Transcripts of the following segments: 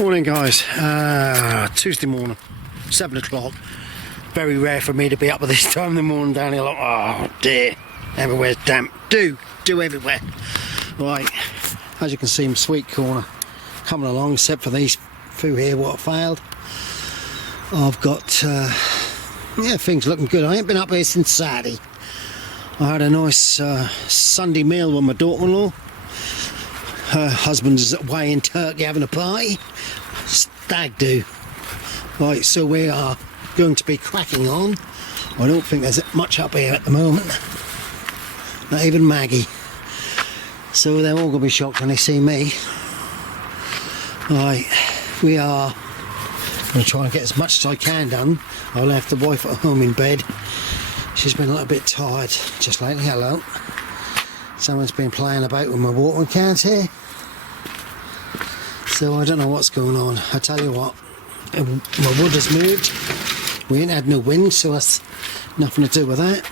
Morning guys, Tuesday morning, 7 o'clock. Very rare for me to be up at this time in the morning down here. Like, oh dear, everywhere's damp. Do everywhere. Right, as you can see, my sweet corner coming along, except for these few here what failed. I've got, yeah, things looking good. I ain't been up here since Saturday. I had a nice Sunday meal with my daughter-in-law. Her husband's away in Turkey having a party. Stag do. Right, so we are going to be cracking on. I don't think there's much up here at the moment. Not even Maggie. So they're all going to be shocked when they see me. Right, we are going to try and get as much as I can done. I left the wife at home in bed. She's been a little bit tired just lately. Hello. Someone's been playing about with my watering cans here. So I don't know what's going on. I tell you what, my wood has moved. We ain't had no wind, so that's nothing to do with that.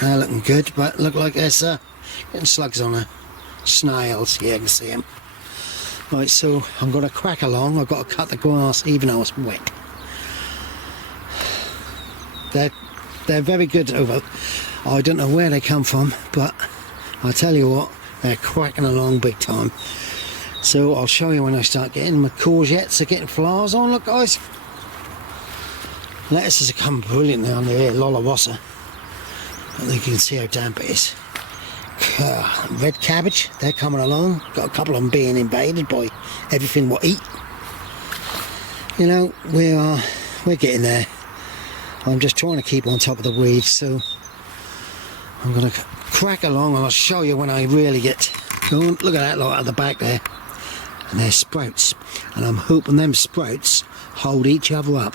They're looking good, but look like there's getting slugs on her. Snails, yeah, I can see them. Right, so I'm going to crack along. I've got to cut the grass even though it's wet. They're very good over. I don't know where they come from, but I tell you what, they're cracking along big time. So I'll show you when I start getting my courgettes are getting flowers on. Look guys, lettuces are coming brilliantly under here. Lollarossa. I think you can see how damp it is. Red cabbage, they're coming along. Got a couple of them being invaded by everything we eat. You know, we're getting there. I'm just trying to keep on top of the weeds, so I'm going to crack along and I'll show you when I really get going. Look at that lot at the back there, and they're sprouts, and I'm hoping them sprouts hold each other up.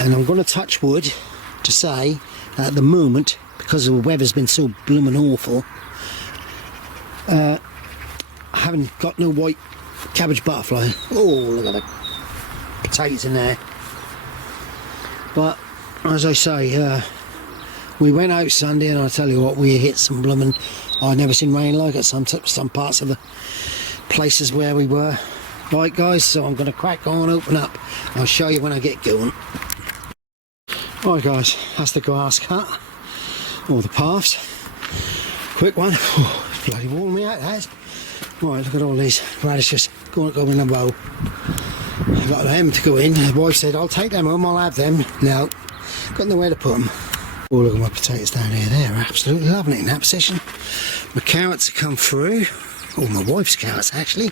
And I'm going to touch wood to say that at the moment, because the weather's been so blooming awful, I haven't got no white cabbage butterfly. Oh, look at the potatoes in there. But as I say, we went out Sunday, and I tell you what, we hit some blooming. I've never seen rain like it. Some parts of the places where we were. Right, guys. So I'm going to crack on, open up. I'll show you when I get going. Right, guys. That's the grass cut. All the paths. Quick one. Oh, it's bloody worn me out. That is. Right, look at all these radishes. Go in a row. I've got them to go in. The boy said, I'll take them home, I'll have them. No, got nowhere to put them. Oh, look at my potatoes down here. They're absolutely loving it in that position. My carrots have come through. Oh, my wife's carrots, actually.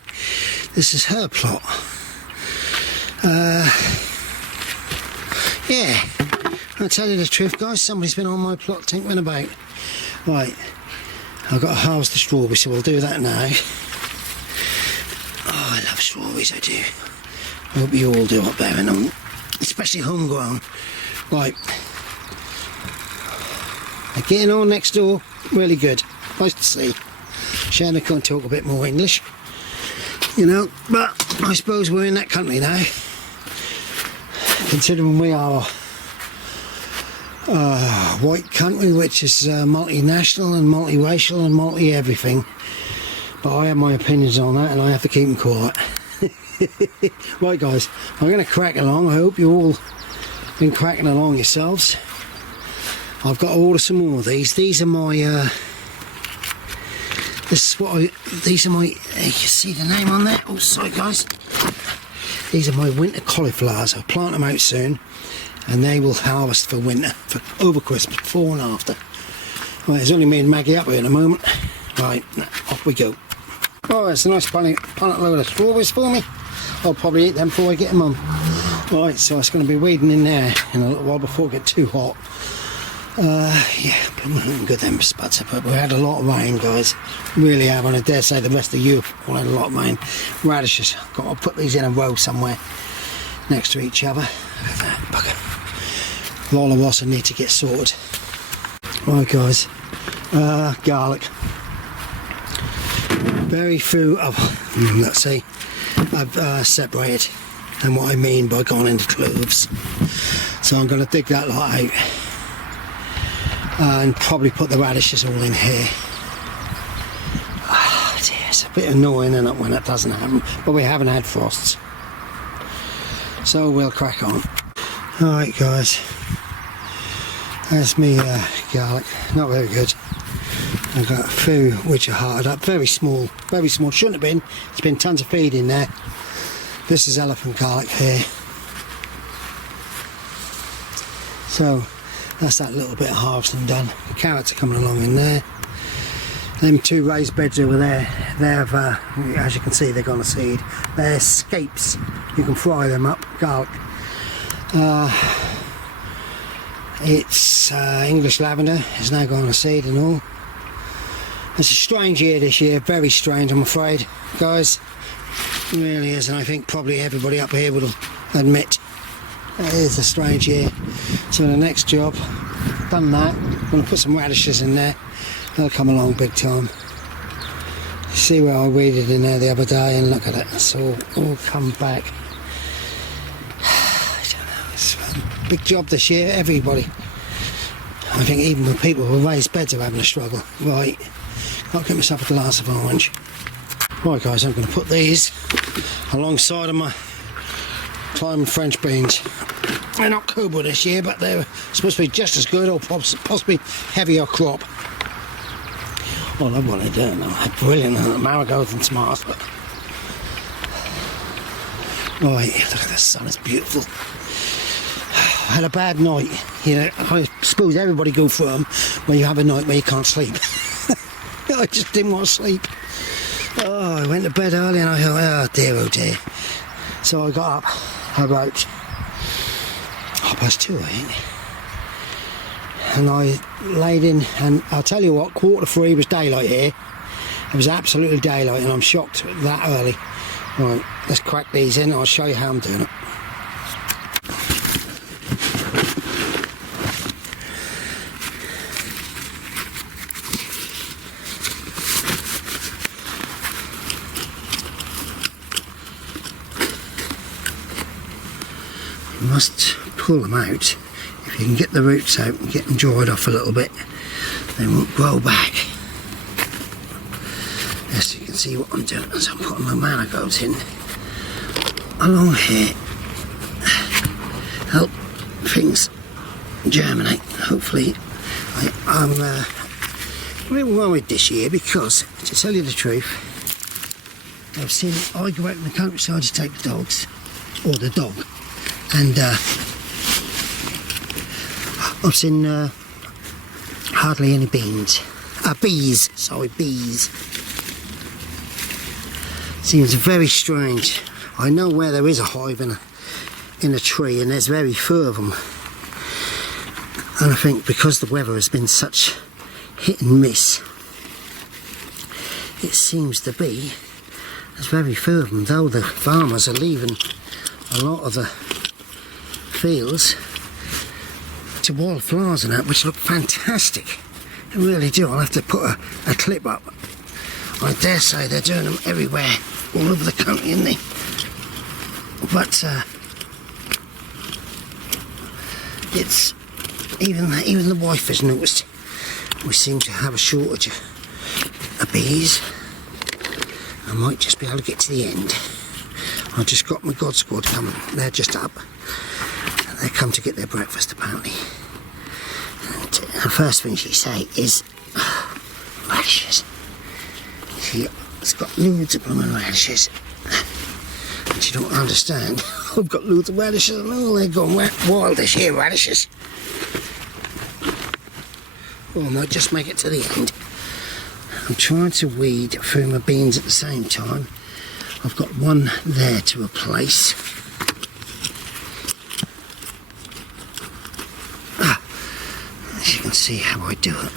This is her plot. Yeah, I'll tell you the truth, guys. Somebody's been on my plot tinkering about. Right, I've got to harvest the strawberries, so we'll do that now. Oh, I love strawberries, I do. I hope you all do up there, and especially homegrown. Right, they're getting on next door. Really good. Nice to see. Shannon can't talk a bit more English, you know, but I suppose we're in that country now. Considering we are a white country, which is multinational and multiracial and multi-everything. But I have my opinions on that, and I have to keep them quiet. Right, guys, I'm going to crack along. I hope you all been cracking along yourselves. I've got to order some more of these. These are my these are my, you can see the name on there. Oh, sorry guys. These are my winter cauliflowers. I'll plant them out soon, and they will harvest for winter, for over Christmas, before and after. Right, there's only me and Maggie up here in a moment. Right, off we go. Oh, it's a nice plant load of strawberries for me. I'll probably eat them before I get them on. Right, so it's going to be wading in there in a little while before it gets too hot. Yeah, looking good them spuds, but we had a lot of rain, guys. Really have, and I dare say the rest of you all had a lot of rain. Radishes, got to put these in a row somewhere next to each other. Look at that bugger. Lollarossa need to get sorted. Right, guys, garlic. Very few of, let's see, I've separated, and what I mean by gone into cloves. So I'm going to dig that lot out and probably put the radishes all in here. It's a bit annoying isn't it, when it doesn't happen, but we haven't had frosts, so we'll crack on. Alright guys, that's me garlic, not very good. I've got a few which are hearted up, very small, shouldn't have been, there's been tons of feed in there. This is elephant garlic here. So that's that little bit of harvesting done. Carrots are coming along in there. Them two raised beds over there, they've, as you can see, they're gone to seed. They're scapes, you can fry them up, garlic. It's English lavender, it's now gone to seed and all. It's a strange year this year, very strange I'm afraid, guys. It really is, and I think probably everybody up here will admit it is a strange year. So the next job, done that, I'm going to put some radishes in there. They'll come along big time. See where I weeded in there the other day and look at it, it's all come back. I don't know, it's a big job this year, everybody. I think even with people with raised beds are having a struggle. Right, I'll get myself a glass of orange. Right guys, I'm going to put these alongside of my climbing French beans. They're not Cobra this year, but they're supposed to be just as good or possibly heavier crop. Oh, I love what they're doing now. They're brilliant, marigolds and tomatoes. But... right, look at the sun, it's beautiful. I had a bad night. You know, I suppose everybody go through them when you have a night where you can't sleep. I just didn't want to sleep. Oh, I went to bed early and I thought, oh dear. So I got up about 2:30, I think. And I laid in, and I'll tell you what, 2:45 was daylight here. It was absolutely daylight, and I'm shocked that early. Right, let's crack these in, I'll show you how I'm doing it. You must pull them out. If you can get the roots out and get them dried off a little bit, they won't grow back. Yes, you can see what I'm doing as I'm putting my marigolds in along here. Help things germinate. Hopefully, I'm a little worried this year because, to tell you the truth, I go out in the countryside to take the dogs, or the dog, and I've seen hardly any bees. Bees. Seems very strange. I know where there is a hive in a tree, and there's very few of them. And I think because the weather has been such hit and miss, it seems to be there's very few of them. Though the farmers are leaving a lot of the fields to wildflowers and that, which look fantastic. They really do. I'll have to put a clip up. I dare say they're doing them everywhere, all over the country, isn't they? But it's even the wife has noticed we seem to have a shortage of bees. I might just be able to get to the end. I just got my God Squad coming. They're just up. They come to get their breakfast apparently. And the first thing she say is radishes. She's got loads of blooming radishes. And she don't understand. I've got loads of radishes and all, they're gone wild this year, radishes. Well, I might just make it to the end. I'm trying to weed through my beans at the same time. I've got one there to replace. As you can see how I do it.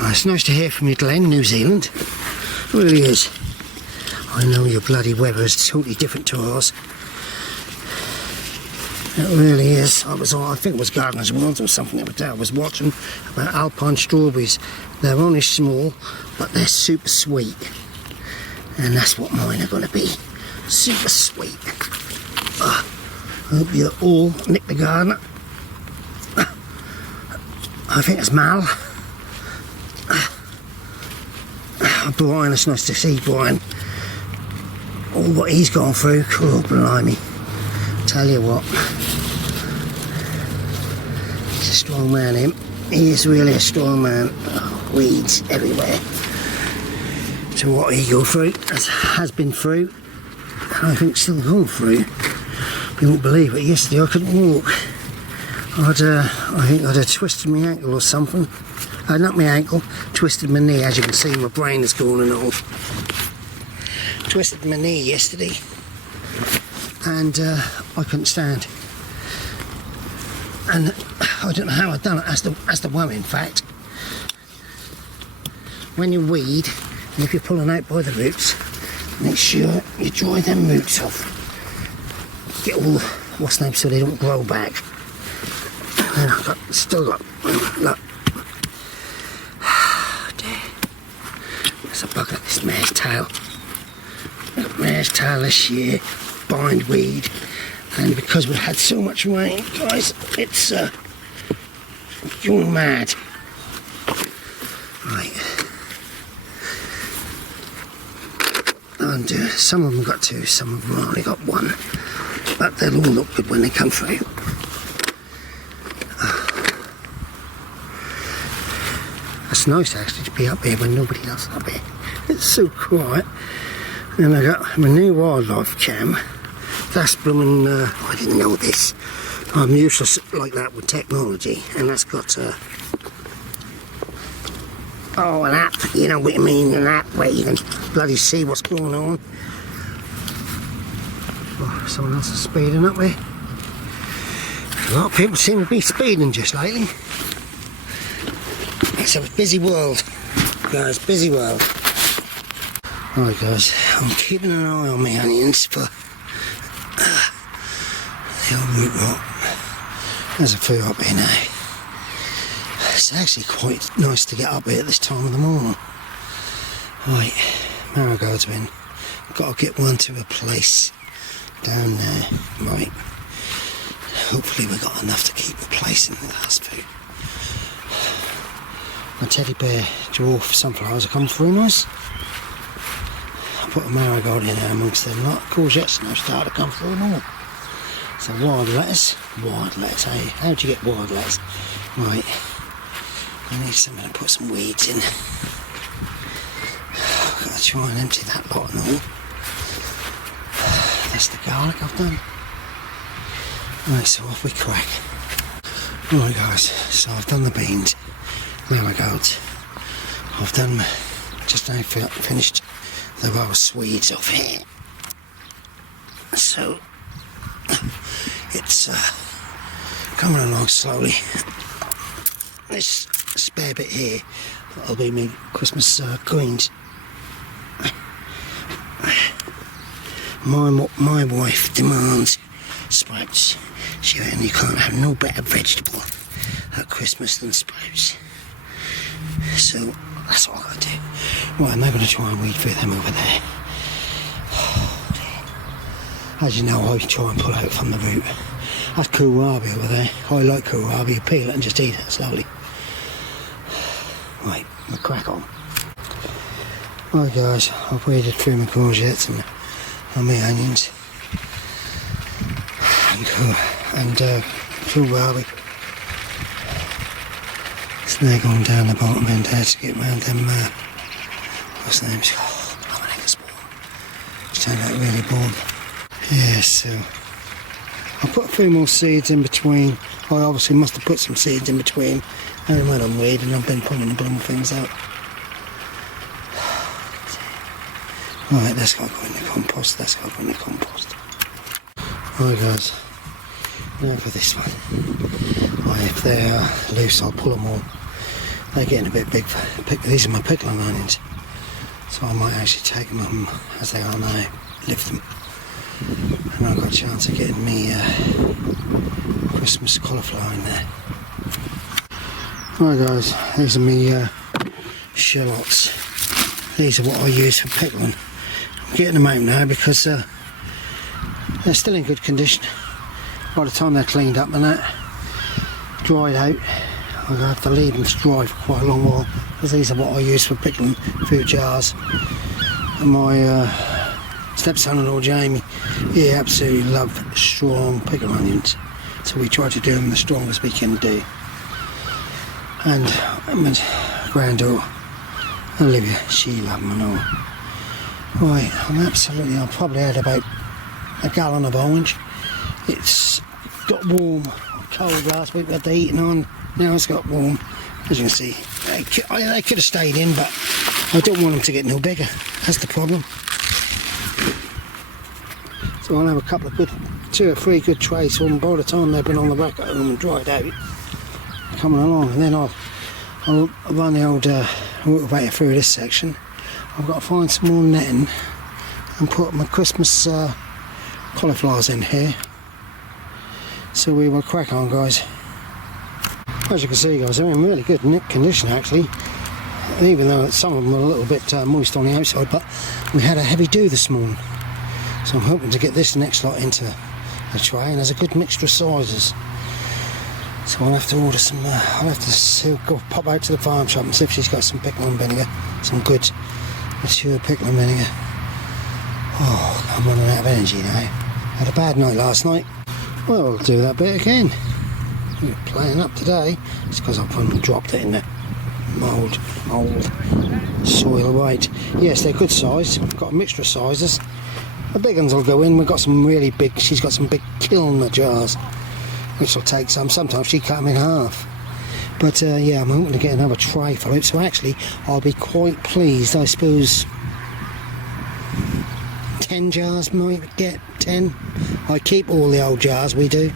Oh, it's nice to hear from you, Glenn, New Zealand. It really is. I know your bloody weather is totally different to ours. It really is. I think it was Gardener's World or something the other day I was watching about alpine strawberries. They're only small, but they're super sweet. And that's what mine are going to be. Super sweet. I hope you all nick the gardener. I think it's Mal. Brian, it's nice to see Brian. All what he's gone through, cool, blimey. Tell you what, he's a strong man, him. He is really a strong man. Oh, weeds everywhere. So what he go through, has been through, and I think still going through. You won't believe it, yesterday I couldn't walk. I think I'd have twisted my ankle or something. Not my ankle, twisted my knee. As you can see, my brain is going and all. Twisted my knee yesterday, and I couldn't stand. And I don't know how I've done it. That's the one, in fact. When you weed, and if you're pulling out by the roots, make sure you dry them roots off. Get all what's name so they don't grow back. And I've still got look. There's a bug at this mare's tail. Mare's tail this year, bindweed, and because we've had so much rain, guys, it's going mad. Right, and some of them got two, some of them only got one, but they'll all look good when they come through. It's nice actually to be up here when nobody else is up here. It's so quiet. And I got my new wildlife cam. That's blooming, I didn't know this. I'm useless like that with technology. And that's got an app, you know what I mean, an app where you can bloody see what's going on. Oh, someone else is speeding up there. A lot of people seem to be speeding just lately. It's a busy world, guys, busy world. Alright guys, I'm keeping an eye on my onions for the old root rot. There's a few up here now. It's actually quite nice to get up here at this time of the morning. Right, marigolds in. Got to get one to a place down there. Right. Hopefully we've got enough to keep replacing the last few. My teddy bear dwarf sunflowers have come through nice. I put a marigold in there amongst them lot. Courgettes now started to come through more. So wild lettuce, hey, how'd you get wild lettuce? Right, I need something to put some weeds in. I've got to try and empty that lot and all. That's the garlic I've done. Right, so off we crack. Right guys, so I've done the beans, marigolds. I've done, just now finished the raw Swedes off here. So, it's coming along slowly. This spare bit here, that'll be me Christmas greens. My wife demands sprouts. She reckons you can't have no better vegetable at Christmas than sprouts. So that's what I've got to do. Right, I'm now going to try and weed through them over there. As you know, I try and pull out from the root. That's kohlrabi over there. I like kohlrabi. You peel it and just eat it slowly. Right, we'll crack on. Right guys, I've weeded through my courgettes and my onions. And kohlrabi. It's now going down the bottom end there to get round them, what's the name? Oh, I'm an egg spawn. It's turned out really warm. Yeah, so I'll put a few more seeds in between. I obviously must have put some seeds in between. And when I'm weeding, I've been pulling the bloom things out. Right, that's got to go in the compost. That's got to go in the compost. Right, guys. Now for this one. Right, if they're loose, I'll pull them all. They're getting a bit big. These are my pickling onions. So I might actually take them as they are now, lift them. And I've got a chance of getting me Christmas cauliflower in there. Right guys, these are me shallots. These are what I use for pickling. I'm getting them out now because they're still in good condition. By the time they're cleaned up and that, dried out, I'm going to have to leave them to dry for quite a long while, because these are what I use for pickling food jars. And my stepson-in-law Jamie, he absolutely loved strong pickled onions, so we try to do them the strongest we can do. And my granddaughter Olivia, she loved them and all. Right, I've probably had about a gallon of orange. It's got warm, cold last week, we had the heating on, now it's got warm. As you can see, they could have stayed in, but I don't want them to get no bigger, that's the problem. So I'll have a couple of 2 or 3 good trays for them by the time they've been on the rack at home and dried out, coming along, and then I'll run the old rotavator through this section. I've got to find some more netting and put my Christmas cauliflowers in here. So we will crack on, guys. As you can see, guys, they're in really good condition actually, even though some of them were a little bit moist on the outside, but we had a heavy dew this morning. So I'm hoping to get this next lot into a tray, and there's a good mixture of sizes. So I'll have to order some, I'll have to go pop out to the farm shop and see if she's got some pickling vinegar, some good mature pickling vinegar. Oh, I'm running out of energy now. Had a bad night last night. Well, I'll do that bit again. We're playing up today. It's because I've dropped it in the mould soil right. Yes, they're good size. I've got a mixture of sizes. The big ones will go in. We've got some really big, she's got some big kiln jars, which will take some. Sometimes she cut them in half. But yeah, I'm hoping to get another tray for it. So actually, I'll be quite pleased. I suppose 10 jars might get 10. I keep all the old jars, we do,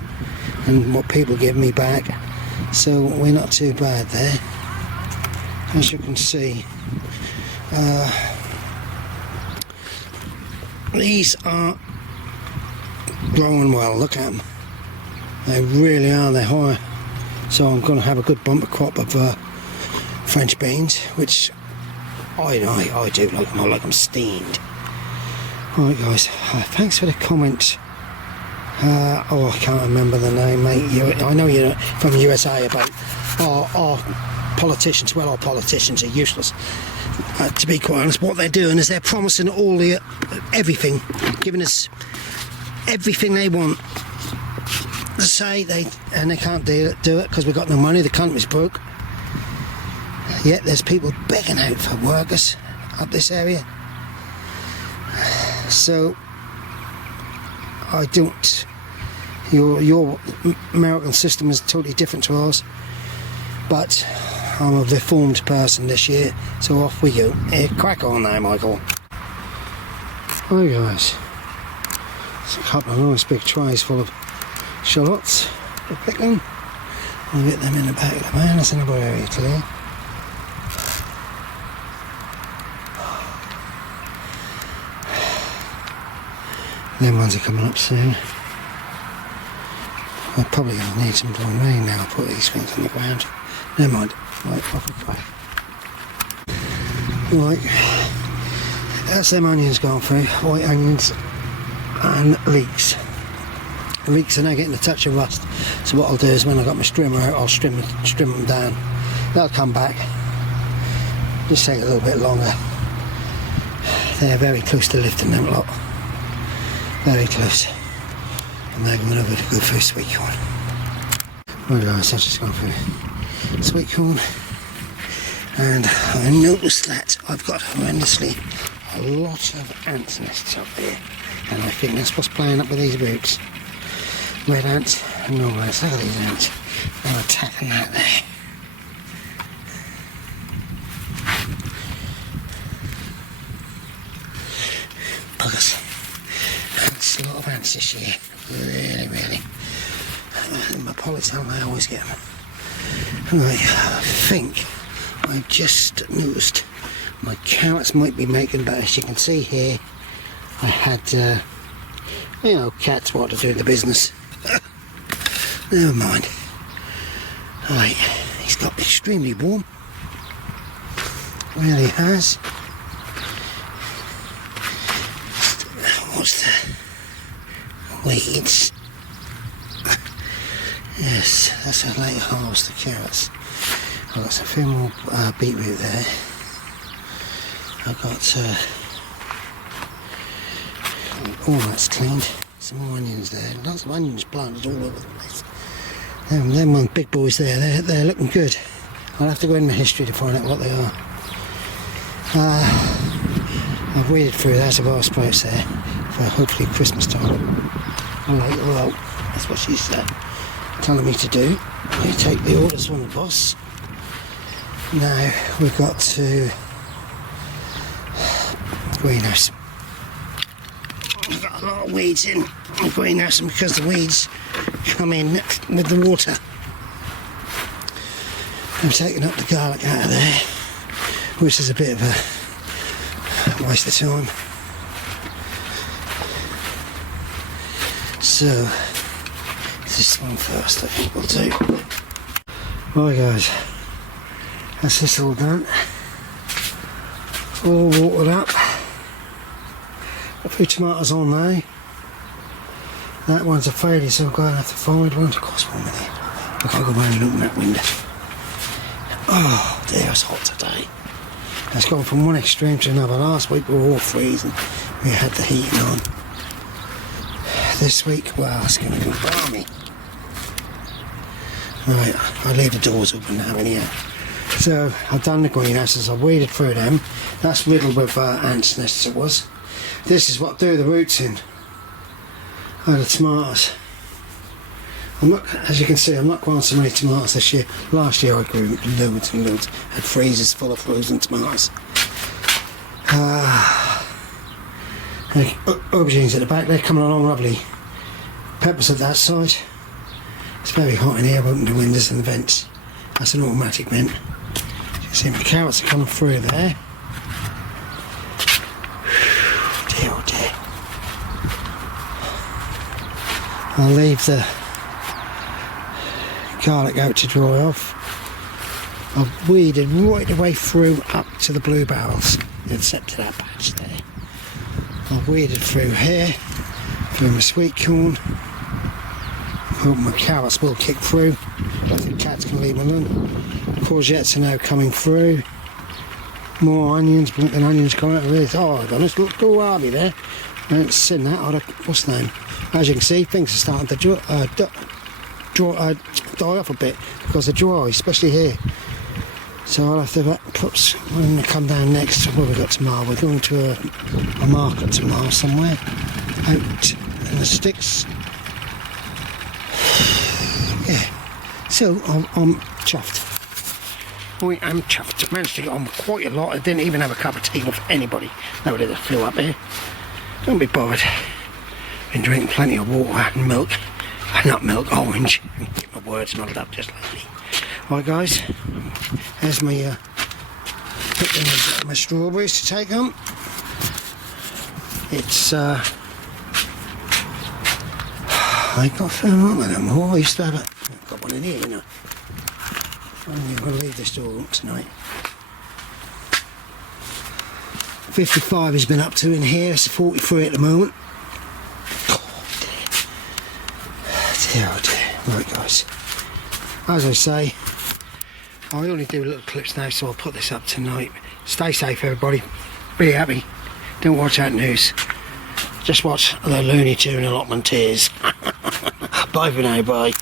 and what people give me back. So we're not too bad there. As you can see, these are growing well. Look at them. They really are. They're high. So I'm going to have a good bumper crop of French beans, which I do like them. I like them steamed. Alright guys, thanks for the comment. Oh, I can't remember the name, mate. I know you're from the USA about our politicians. Well, our politicians are useless. To be quite honest, what they're doing is they're promising all the everything, giving us everything they want to say, and they can't do it because we've got no money. The country's broke. Yet there's people begging out for workers up this area. So I don't. Your American system is totally different to ours. But I'm a reformed person this year, so off we go. Here, crack on now, Michael. Hi guys. There's a couple of nice big trays full of shallots for pickling. I'll get them in the back of the van. That's another area clear. Them ones are coming up soon. We're probably going to need some blowing rain now. I'll put these things on the ground. Never mind. Right, off we go. Right, that's them onions gone through. White onions and leeks. The leeks are now getting a touch of rust. So what I'll do is when I've got my strimmer out, I'll strim them down. They'll come back. Just take a little bit longer. They're very close to lifting them lot. Very close. And they're going over to go through sweet corn. Right guys, I've just gone through sweet corn. And I noticed that I've got horrendously a lot of ants nests up here. And I think that's what's playing up with these roots. Red ants and normal ants. Look at these ants. They're attacking that there. Buggers. Ants, a lot of ants this year. Really. In my polytunnel I always get them. Right, I think I just noticed my carrots might be making, but as you can see here, I had, cats what to do the business. Never mind. Right, he's got extremely warm. Really has. What's the weeds? Yes, that's a late harvest of carrots. I've got a few more beetroot there. I've got all that's cleaned. Some more onions there. Lots of onions planted all over the place. Them one big boys there, they're looking good. I'll have to go in my history to find out what they are. I've waded through that of our sprouts there for hopefully Christmas time. Alright, well, that's what she's telling me to do. I take the orders from the boss. Now we've got to greenhouse. I've got a lot of weeds in the greenhouse, and because the weeds come in with the water, I'm taking up the garlic out of there, which is a bit of a waste of time. So this one first, I think we'll do. Right guys, that's this all done. All watered up. A few tomatoes on there. That one's a failure, so I'm going to have to find one. Of course, 1 minute. I can't go around and open that window. Oh dear, it's hot today. It's gone from one extreme to another. Last week we were all freezing. We had the heating on. This week, well, it's going to go balmy. Right, I'll leave the doors open now anyhow. So, I've done the greenhouses, I've waded through them. That's riddled with ants' nests it was. This is what do the roots in. The tomatoes. I'm not, as you can see, I'm not growing so many tomatoes this year. Last year I grew loads and loads. Had freezers full of frozen tomatoes. Aubergines at the back, they're coming along lovely. Peppers at that side. It's very hot in here, I've opened the windows and the vents. That's an automatic vent. You can see my carrots are coming through there. Dear oh dear. I'll leave the garlic out to dry off. I've weeded right the way through up to the blue barrels, except to that patch there. I've weeded through here, through my sweet corn. Hope my carrots will kick through. I think cats can leave them alone. Courgettes are now coming through. More onions, blinking onions coming out of this. Oh, I've got this little kohlrabi there. I haven't seen that. What's the name? As you can see, things are starting to die off a bit because they're dry, especially here. So I'll have to perhaps when I come down next, where we got tomorrow, we're going to a market tomorrow somewhere out in the sticks. Yeah, so I'm chuffed. I am chuffed. I managed to get on with quite a lot. I didn't even have a cup of tea with anybody. Nobody that flew up here. Don't be bothered. Been drinking plenty of water and milk. Not milk, orange. Get my words muddled up just lately. Right guys, there's my picking my strawberries to take on. It's I ain't got a fair amount of them. Oh, I used to have I've got one in here, you know. I'm going to leave this door up tonight. 55 has been up to in here. It's 43 at the moment. Dear oh dear. Right guys, as I say, I only do little clips now, so I'll put this up tonight. Stay safe everybody, be happy, don't watch that news, just watch the Looney Tune allotment tears. Bye for now, bye.